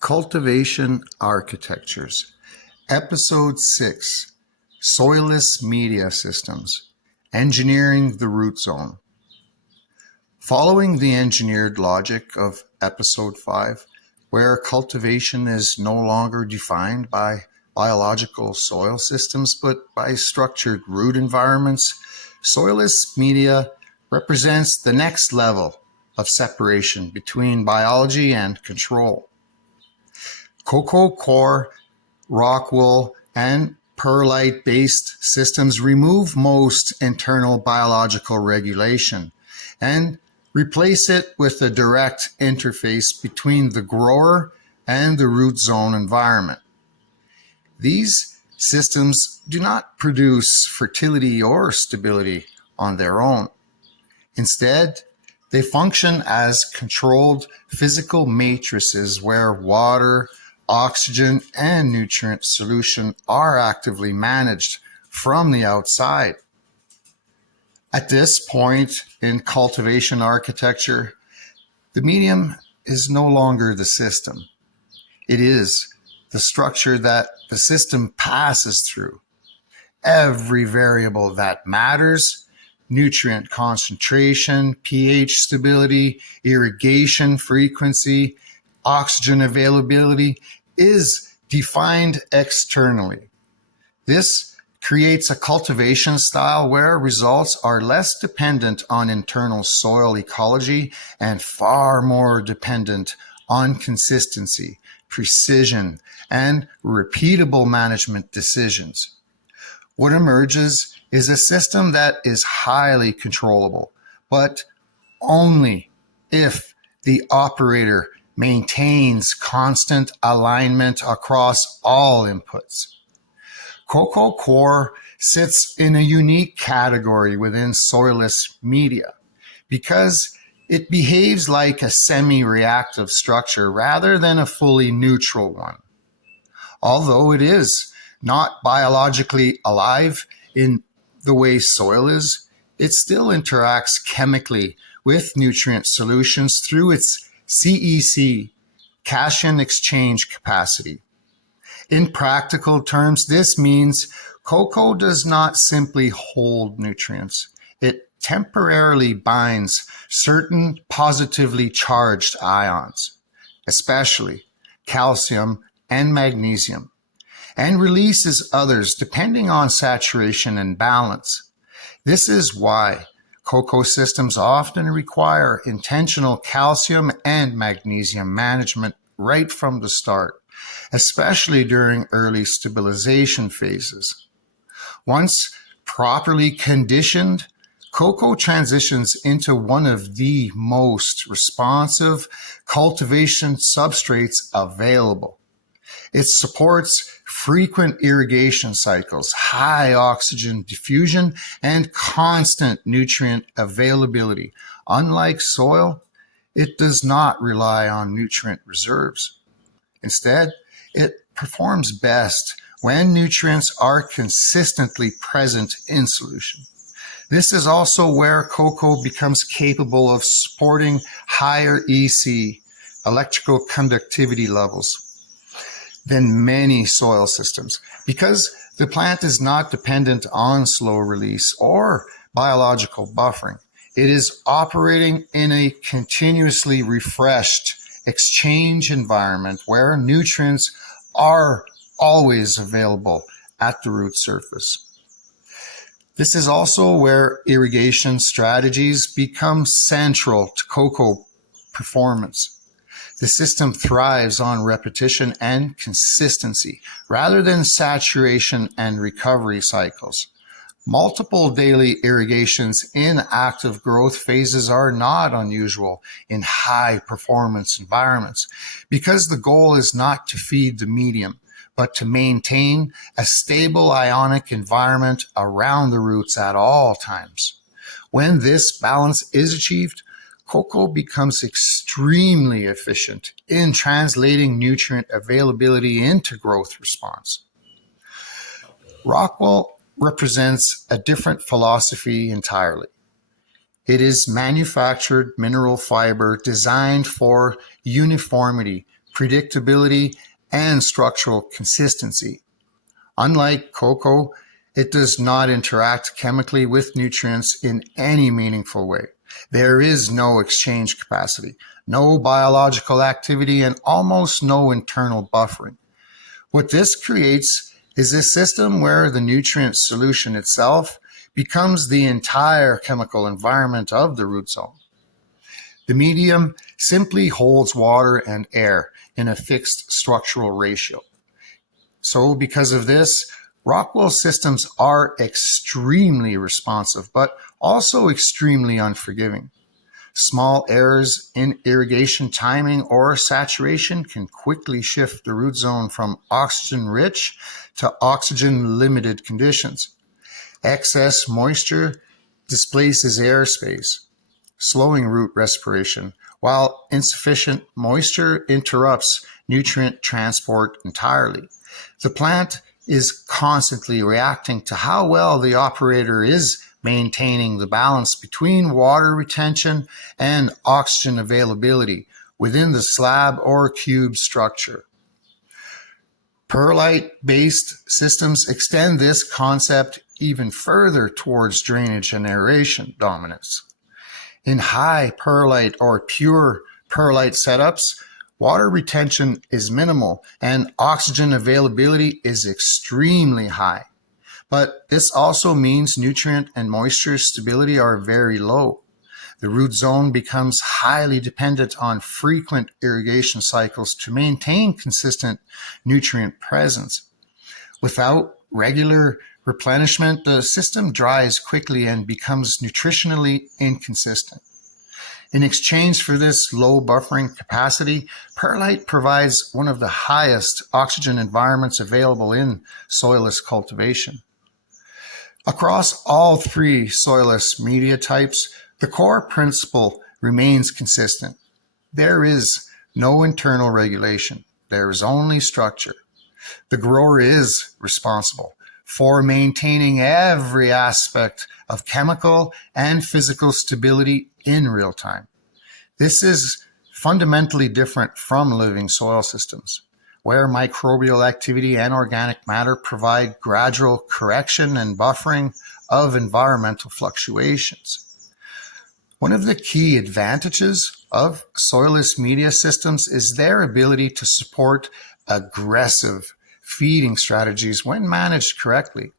Cultivation Architectures, Episode 6, Soilless Media Systems, Engineering the Root Zone. Following the engineered logic of Episode 5, where cultivation is no longer defined by biological soil systems but by structured root environments, soilless media represents the next level of separation between biology and control. Coco, coir, rockwool, and perlite-based systems remove most internal biological regulation and replace it with a direct interface between the grower and the root zone environment. These systems do not produce fertility or stability on their own. Instead, they function as controlled physical matrices where water, oxygen, and nutrient solution are actively managed from the outside. At this point in cultivation architecture, the medium is no longer the system. It is the structure that the system passes through. Every variable that matters, nutrient concentration, pH stability, irrigation frequency, oxygen availability, is defined externally. This creates a cultivation style where results are less dependent on internal soil ecology and far more dependent on consistency, precision, and repeatable management decisions. What emerges is a system that is highly controllable, but only if the operator maintains constant alignment across all inputs. Coco coir sits in a unique category within soilless media because it behaves like a semi-reactive structure rather than a fully neutral one. Although it is not biologically alive in the way soil is, it still interacts chemically with nutrient solutions through its CEC, cation exchange capacity. In practical terms, this means Coco does not simply hold nutrients. It temporarily binds certain positively charged ions, especially calcium and magnesium, and releases others depending on saturation and balance. This is why Coco systems often require intentional calcium and magnesium management right from the start, especially during early stabilization phases. Once properly conditioned, Coco transitions into one of the most responsive cultivation substrates available. It supports frequent irrigation cycles, high oxygen diffusion, and constant nutrient availability. Unlike soil, it does not rely on nutrient reserves. Instead, it performs best when nutrients are consistently present in solution. This is also where Coco becomes capable of supporting higher EC, electrical conductivity levels, than many soil systems, because the plant is not dependent on slow release or biological buffering. It is operating in a continuously refreshed exchange environment where nutrients are always available at the root surface. This is also where irrigation strategies become central to Coco performance. The system thrives on repetition and consistency rather than saturation and recovery cycles. Multiple daily irrigations in active growth phases are not unusual in high-performance environments because the goal is not to feed the medium, but to maintain a stable ionic environment around the roots at all times. When this balance is achieved, Coco becomes extremely efficient in translating nutrient availability into growth response. Rockwool represents a different philosophy entirely. It is manufactured mineral fiber designed for uniformity predictability, and structural consistency. Unlike cocoa, it does not interact chemically with nutrients in any meaningful way. There is no exchange capacity, no biological activity, and almost no internal buffering. What this creates is a system where the nutrient solution itself becomes the entire chemical environment of the root zone. The medium simply holds water and air in a fixed structural ratio. So because of this, rockwool systems are extremely responsive, but also extremely unforgiving. Small errors in irrigation timing or saturation can quickly shift the root zone from oxygen-rich to oxygen-limited conditions. Excess moisture displaces airspace, slowing root respiration, while insufficient moisture interrupts nutrient transport entirely. The plant is constantly reacting to how well the operator is maintaining the balance between water retention and oxygen availability within the slab or cube structure. Perlite-based systems extend this concept even further towards drainage and aeration dominance. In high perlite or pure perlite setups, water retention is minimal and oxygen availability is extremely high. But this also means nutrient and moisture stability are very low. The root zone becomes highly dependent on frequent irrigation cycles to maintain consistent nutrient presence. Without regular replenishment, the system dries quickly and becomes nutritionally inconsistent. In exchange for this low buffering capacity, perlite provides one of the highest oxygen environments available in soilless cultivation. Across all three soilless media types, the core principle remains consistent. There is no internal regulation. There is only structure. The grower is responsible for maintaining every aspect of chemical and physical stability in real time. This is fundamentally different from living soil systems, where microbial activity and organic matter provide gradual correction and buffering of environmental fluctuations. One of the key advantages of soilless media systems is their ability to support aggressive feeding strategies when managed correctly.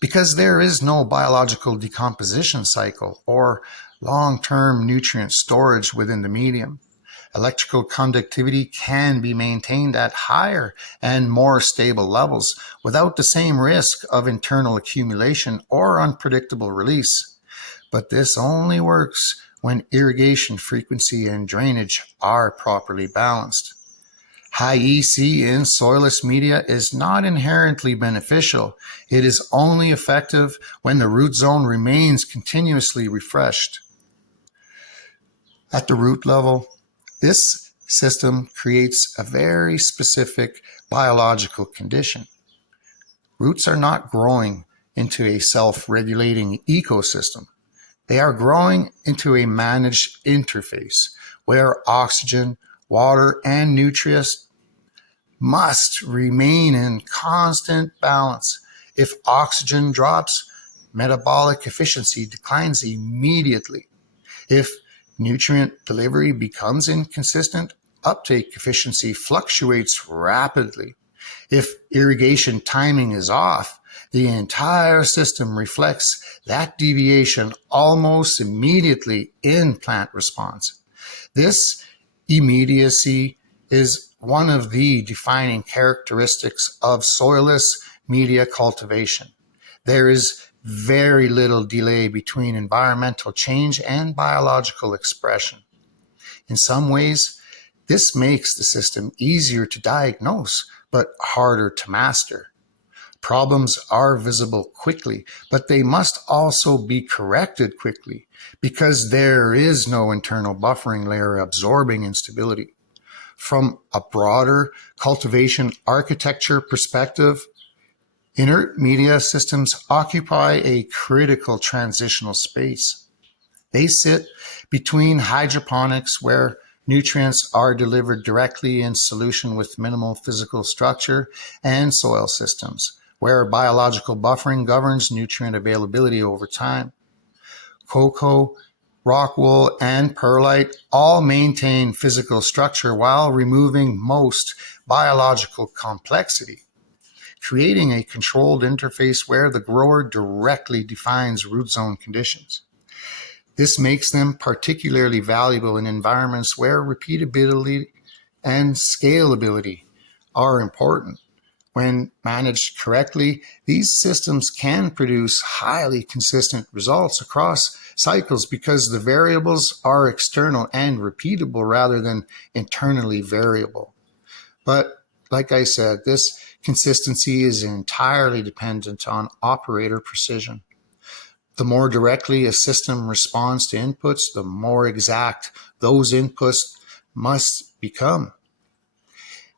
Because there is no biological decomposition cycle or long-term nutrient storage within the medium, electrical conductivity can be maintained at higher and more stable levels without the same risk of internal accumulation or unpredictable release. But this only works when irrigation frequency and drainage are properly balanced. High EC in soilless media is not inherently beneficial. It is only effective when the root zone remains continuously refreshed. At the root level, this system creates a very specific biological condition. Roots are not growing into a self-regulating ecosystem. They are growing into a managed interface where oxygen, water, and nutrients must remain in constant balance. If oxygen drops, metabolic efficiency declines immediately. If nutrient delivery becomes inconsistent, uptake efficiency fluctuates rapidly. If irrigation timing is off, the entire system reflects that deviation almost immediately in plant response. This immediacy is one of the defining characteristics of soilless media cultivation. There is very little delay between environmental change and biological expression. In some ways, this makes the system easier to diagnose, but harder to master. Problems are visible quickly, but they must also be corrected quickly because there is no internal buffering layer absorbing instability. From a broader cultivation architecture perspective, inert media systems occupy a critical transitional space. They sit between hydroponics, where Nutrients are delivered directly in solution with minimal physical structure, and soil systems, where biological buffering governs nutrient availability over time. Coco, rockwool, and perlite all maintain physical structure while removing most biological complexity, creating a controlled interface where the grower directly defines root zone conditions. This makes them particularly valuable in environments where repeatability and scalability are important. When managed correctly, these systems can produce highly consistent results across cycles because the variables are external and repeatable rather than internally variable. But like I said, this consistency is entirely dependent on operator precision. The more directly a system responds to inputs, the more exact those inputs must become.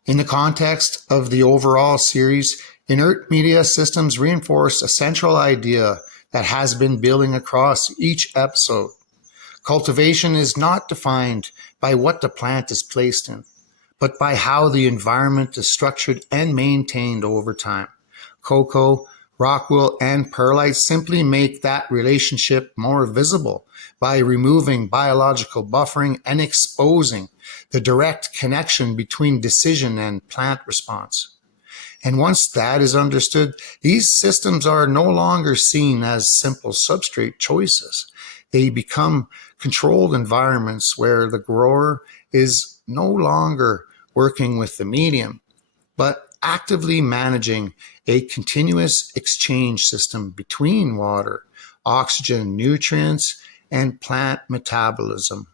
In the context of the overall series, inert media systems reinforce a central idea that has been building across each episode. Cultivation is not defined by what the plant is placed in, but by how the environment is structured and maintained over time. Coco, rockwool, and perlite simply make that relationship more visible by removing biological buffering and exposing the direct connection between decision and plant response. And once that is understood, these systems are no longer seen as simple substrate choices. They become controlled environments where the grower is no longer working with the medium, but actively managing a continuous exchange system between water, oxygen, nutrients, and plant metabolism.